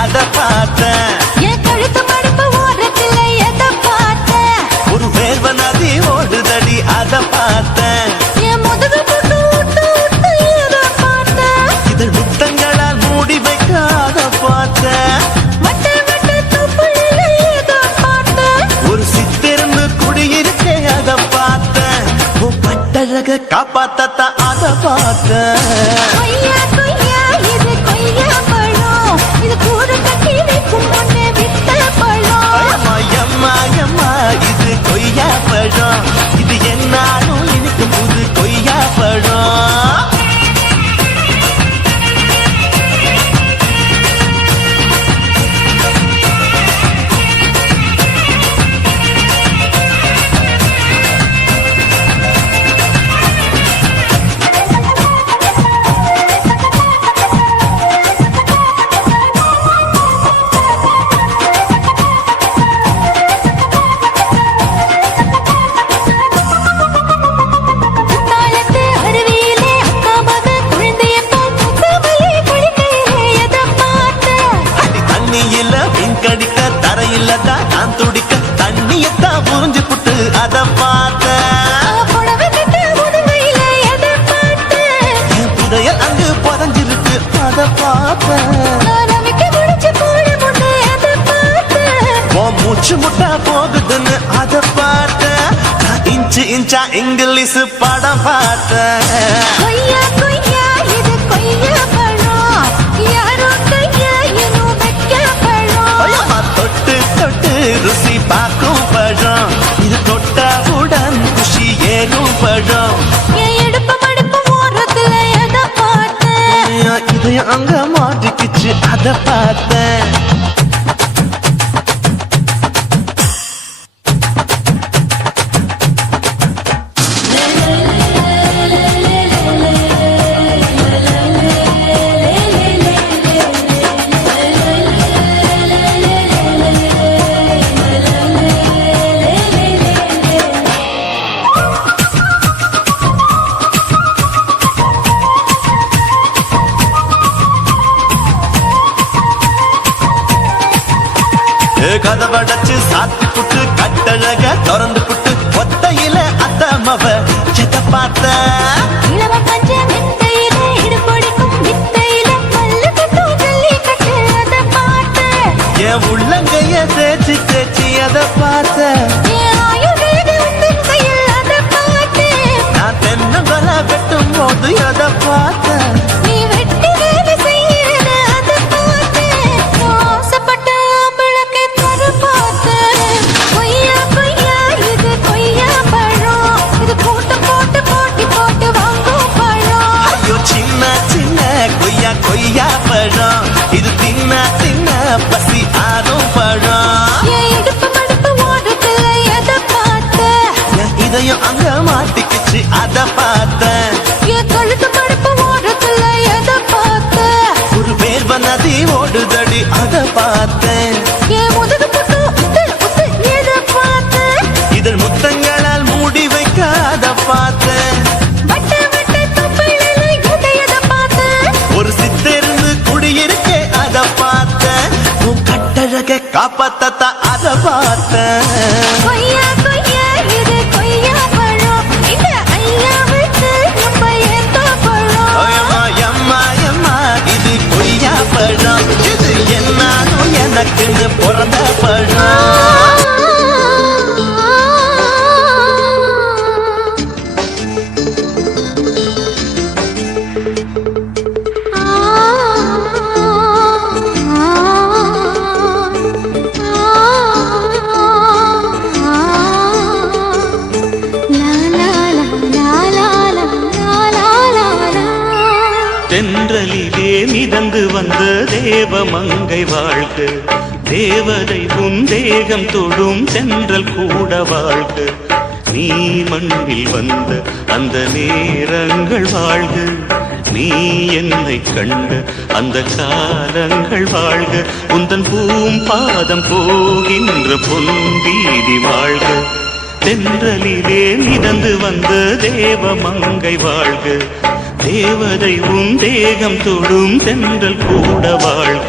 அத பார்த்தேன். என் கழுத்து மடுப்பு ஓரத்துல எதை பார்த்தேன்? ஒரு வேர்வ நதி ஓடுதடி அத பார்த்தேன். என் முதுகு போட்டு விட்டு விட்டு எதை பார்த்தேன்? இதழ் முத்தங்களால் மூடி வைக்க அத பார்த்தேன். வட்ட வட்ட தொப்புளில எதை பார்த்தேன்? ஒரு சித்திரன்னு குடியிருக்கே அத பார்த்தேன். உன் பட்டழக காப்பாத்தத்தான் அத பார்த்தேன். கொய்யா கொய்யா இது கொய்யா பழம், இது கூட கட்டி வைக்கும் முன்னே விட்ட பழம். அம்மா எம்மா எம்மா இது கொய்யா பழம். இது என்னாலும் எனக்கு புது கொய்யா பழம். தாளத்து அருவியிலே அக்கா மக குழந்தைய போல் முகவலி குளிக்கையிலே எதை பார்த்தேன்? அடி தண்ணியில மீன் கடிக்க தரையில தான் நான் துடிக்க தண்ணியத்தான் புரிஞ்சு புட்டு அத பார்த்தேன். புடவை கட்ட முதுகையில எதை பார்த்தேன்? என் புதையல் அங்கு புதஞ்சிருக்கு அத பார்த்தேன். நான் நம்பிக்கை முடிச்சு போட முன்னே எதை பார்த்தேன்? உன் மூச்சு முட்டா போகுதுன்னு அத பார்த்தேன். நான் இன்ச்சு இன்ச்சா இங்கிலீஷ் படம் பார்த்தேன். கொய்யா கொய்யா இது கொய்யா பழம், யாரோ கையா இன்னும் வைக்க பழம். ஐயம்மா தொட்டு தொட்டு ருசி பார்க்கும் பழம். இது தொட்டவுடன் குஷி ஏறும் பழம். என் இடுப்பு மடுப்பு ஓரத்துல எதை பார்த்தேன்? என் இதயம் அங்க மாட்டிக்கிச்சு அத பார்த்தேன். கதவடைச்சு சாத்தி புட்டு கட்டழக திறந்து புட்டு ஒத்தையில அத்தமவ எத பார்த்த. இளவ பஞ்ச மெத்தையில இடுப்பொடிக்கும் வித்தையில மல்லு கட்டும் ஜல்லிக்கட்டு அதை பார்த்தேன். என் உள்ளங்கைய தேய்ச்சி தேய்ச்சி அத பார்த்த. என் ஆயுர்வேத உந்தன் கையில் அதை பார்த்தேன். நான் தென்னங்கொல வெட்டும் போது அத பார்த்த. நீ வெட்டி வேலை செய்யறது அதை பார்த்தேன். ஆசைப்பட்ட ஆம்பளுக்கு தர பார்த்தேன். கொய்யா கொய்யா இது கொய்யா பழம், இது போட்டு போட்டு போட்டி போட்டு வாங்கும் பழம். ஐயோ சின்ன சின்ன கொய்யா கொய்யா பழம். இது தின்ன தின்ன பசி ஆறும் பழம். என் இடுப்பு மடுப்பு ஓரத்துல எதை பார்த்தேன்? என் இதயம் அங்க மாட்டிக்கிச்சு அத பார்த்தேன். என் கழுத்து மடுப்பு ஓரத்துல எதை பார்த்தேன்? ஒரு வேர்வ நதி ஓடுதடி அத பார்த்தேன். என் முதுகு புட்டு உத்து உத்து எதை பார்த்தேன்? இதழ் முத்தங்களால் மூடி வைக்க அத பார்த்தேன். வட்ட வட்ட தொப்புளில எதை பார்த்தேன்? ஒரு சித்திருந்து குடியிருக்கே அத பார்த்தேன். உன் கட்டழக காப்பாத்தத்தான் அத பார்த்தேன். கொய்யா கொய்யா இது கொய்யா பழம், இந்த ஐயா விட்டு நம்ம எந்த பழம்? அம்மா எம்மா எம்மா இது கொய்யா பழம். இது என்னாலும் எனக்குன்னு பிறந்த பழம். தென்றலிலே மிதந்து வந்த தேவமங்கை வாழ்க, தேவதை உன் தேகம் தொடும் தென்றல் கூட வாழ்க. நீ மண்ணில் வந்த அந்த நேரங்கள் வாழ்க, நீ என்னை கண்ட அந்த காலங்கள் வாழ்க. உந்தன் பாதம் போகின்ற பொன்வீதி வாழ்க. தென்றலிலே மிதந்து வந்த தேவமங்கை வாழ்க, தேவதை உன் தேகம் தொடும் தென்றல் கூட வாழ்க.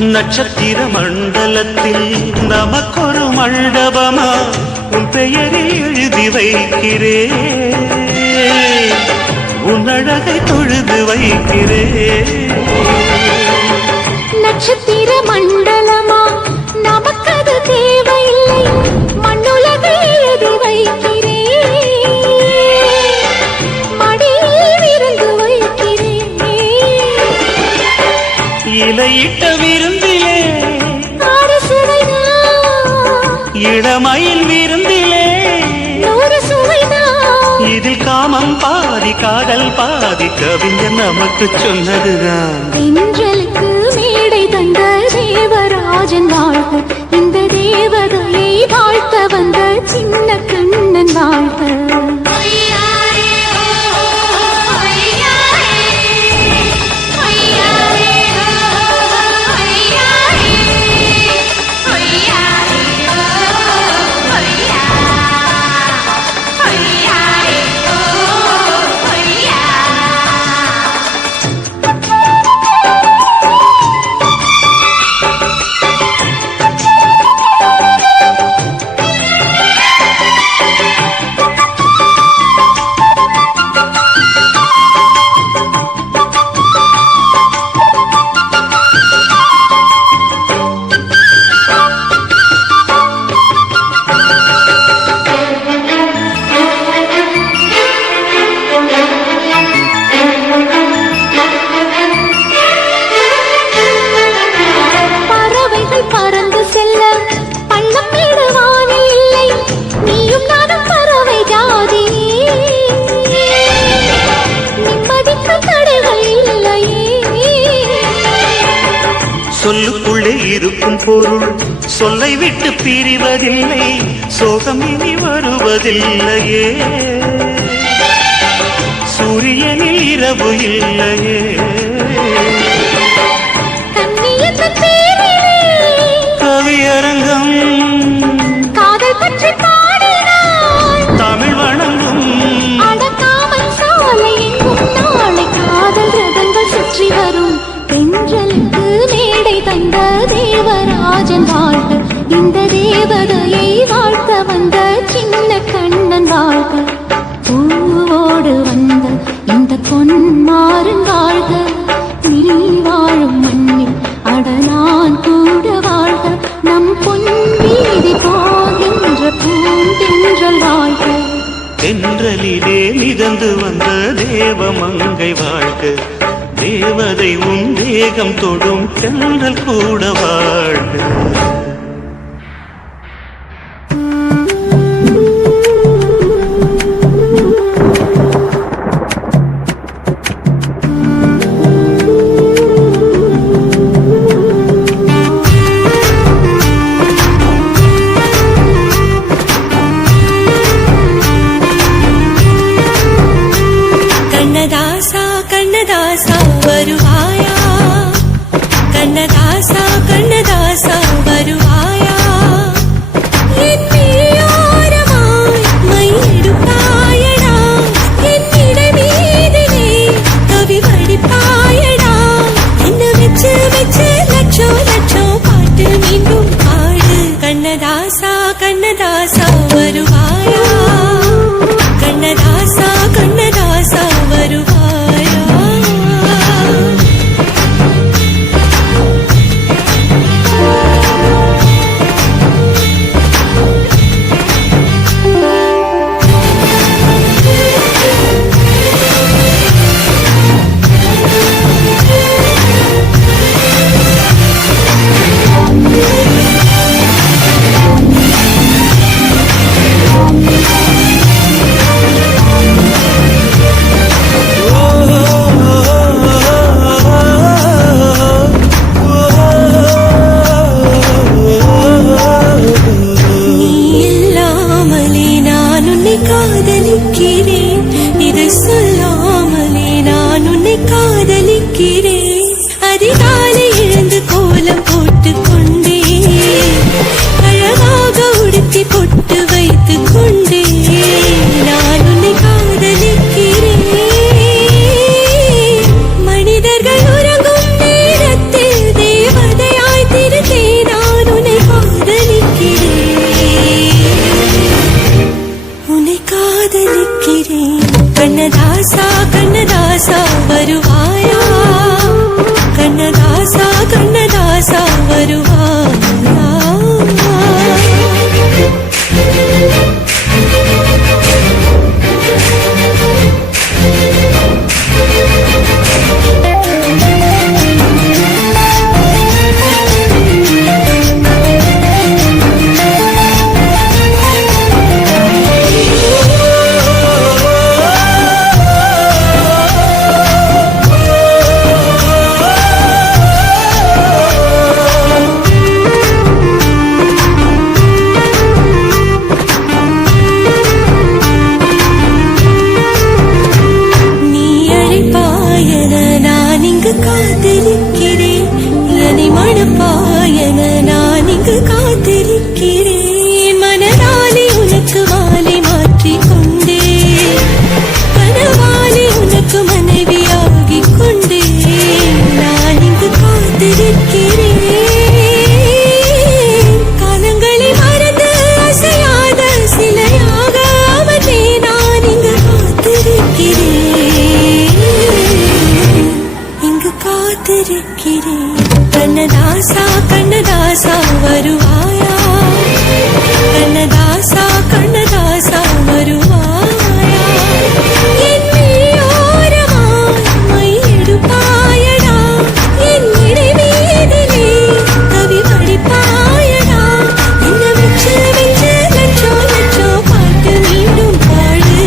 நட்சத்திர மண்டலத்தில் நமக்கொரு மண்டபமா உன் பெயரை எழுதி வைக்கிறேன், உன் அழகை தொழுது வைக்கிறேன். நட்சத்திர மண்டலமா நமக்கது தேவையில்லை, மண்ணுலகை எழுதி வைக்கிறேன், மடியில் விருந்து வைக்கிறேன். இலையிட்ட விருந்திலே ஆறு சுவைதான், இளமயில் விருந்திலே நூறு சுவைதான். இதில் காமம் பாதி காதல் பாதி கவிஞர் நமக்கு சொன்னதுதான். தென்றலுக்கு மேடை தந்த தேவராஜன் வாழ்க, இந்த தேவதையை வாழ்த்த வந்த சின்ன கண்ணன் வாழ்க. பறந்து செல்ல பள்ளம் மேடுவானே இல்லை, நீயும் நானும் பறவை ஜாதி, நிம்மதிக்கு தடைகள் இல்லையே. சொல்லுக்குள்ளே இருக்கும் பொருள் சொல்லை விட்டு பிரிவதில்லை, சோகம் இனி வருவதில்லையே, சூரியனில் இரவு இல்லையே. கவியரங்கம் காதல் பற்றி பாடினாய், தமிழ் வணங்கும் அடக்காமல் சாலை எங்கும் நாளை காதல் ரதங்கள் சுற்றி வரும். தென்றலுக்கு மேடை தந்த தேவராஜன் வாழ்க, இந்த தேவதையை வாழ்த்த வந்த சின்ன கண்ணன் வாழ்க. பூவோடு வந்த இந்த பொன்மாறன் வாழ்க, நீ வாழும் மண்ணில் அடனான் கூட வாழ்க, நம் பொன் வீதி போகின்ற பூந்தென்றல் வாழ்க. தென்றலிலே மிதந்து வந்த தேவமங்கை வாழ்க, தேவதை உன் தேகம் தொடும் தென்றல் கூட வாழ்க. கண்ணதாசா கண்ணதாசா வருவாயா, கண்ணதாசா கண்ணதாசா வருவாயா, என் மீயோரமாய் மையெடுப்பாயடா, என்னிட மீதிலே கவி வடிப்பாயடா, என்ன வச்சு வச்சு லட்சோ லட்சோ பாட்டு மீண்டும் பாடு. கண்ணதாசா கண்ணதாசா வருவாயா, கண்ணதாசா கண்ணதாசா வருவாயா. மணப்பாயன நான் இங்கு காத்திருக்கிறேன். மனதாலே உனக்கு மாலை மாற்றிக் கொண்டேன். கனவாலே உனக்கு மனைவியாகிக் கொண்டேன். நான் இங்கு காத்திருக்கிறேன். காலங்களை மறந்து அசையாத சிலையாக அவனே நான் இங்கு காத்திருக்கிறேன். இங்கு காத்திருக்கிறேன். கண்ணதாசா கண்ணதாசா வருவாயா? கண்ணதாசா கண்ணதாசா வருவாயா? என் மெய்யோரமாய் மையெடுப்பாயடா. என் இடைவீதிலே கவி படிப்பாயடா. என்ன வச்சு வச்சு லட்சோ லட்சோ பாட்டு மீண்டும் பாடு.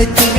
படைத்து